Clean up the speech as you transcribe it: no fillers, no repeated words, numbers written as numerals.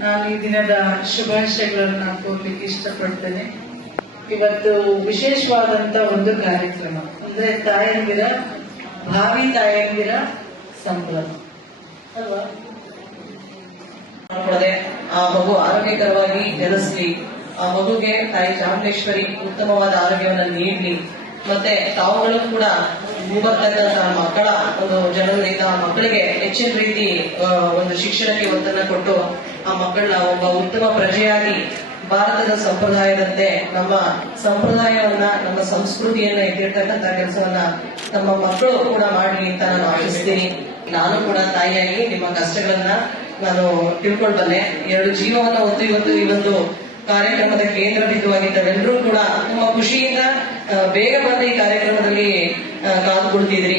ನಾನು ಈ ದಿನದ ಶುಭಾಶಯಗಳನ್ನು ಕೋರ್ಲಿಕ್ಕೆ ಇಷ್ಟಪಡ್ತೇನೆ. ಇವತ್ತು ವಿಶೇಷವಾದಂತ ಒಂದು ಕಾರ್ಯಕ್ರಮ ಅಂದ್ರೆ ತಾಯಂದಿರ, ಭಾವಿ ತಾಯಂದಿರ ಸಂಭ್ರಮ ಅಲ್ವಾ? ಆ ಮಗು ಆರೋಗ್ಯಕರವಾಗಿ ಬೆಳೆಸಲಿ, ಆ ಮಗುಗೆ ತಾಯಿ ಚಾಮುಂಡೇಶ್ವರಿ ಉತ್ತಮವಾದ ಆರೋಗ್ಯವನ್ನು ನೀಡಲಿ, ಮತ್ತೆ ತಾವುಗಳು ಕೂಡ ಬರ್ತಕ್ಕಂತಹ ಮಕ್ಕಳ ಒಂದು ಜನರಿಂದ ಆ ಮಕ್ಕಳಿಗೆ ಹೆಚ್ಚಿನ ರೀತಿ ಒಂದು ಶಿಕ್ಷಣಕ್ಕೆ ಒತ್ತನ್ನು ಕೊಟ್ಟು ಆ ಮಕ್ಕಳನ್ನ ಒಬ್ಬ ಉತ್ತಮ ಪ್ರಜೆಯಾಗಿ ಭಾರತದ ಸಂಪ್ರದಾಯದಂತೆ ನಮ್ಮ ಸಂಪ್ರದಾಯವನ್ನ, ನಮ್ಮ ಸಂಸ್ಕೃತಿಯನ್ನ ಎತ್ತಿರ್ತಕ್ಕಂಥ ಕೆಲಸವನ್ನ ನಮ್ಮ ಮಕ್ಕಳು ಕೂಡ ಮಾಡಲಿ ಅಂತ ನಾನು ಆಶಿಸ್ತೀನಿ. ನಾನು ಕೂಡ ತಾಯಿಯಾಗಿ ನಿಮ್ಮ ಕಷ್ಟಗಳನ್ನ ನಾನು ತಿಳ್ಕೊಳ್ಬಲ್ಲೆ. 2 ಜೀವವನ್ನ ಹೊತ್ತು ಇವತ್ತು ಈ ಒಂದು ಕಾರ್ಯಕ್ರಮದ ಕೇಂದ್ರ ಬಿಂದುವಾಗಿದ್ದವೆಲ್ಲರೂ ಕೂಡ ತುಂಬಾ ಖುಷಿಯಿಂದ ಬೇಗ ಬಂದ ಈ ಕಾರ್ಯಕ್ರಮದಲ್ಲಿ ಕಾದುಕೊಳ್ತಿದ್ರಿ.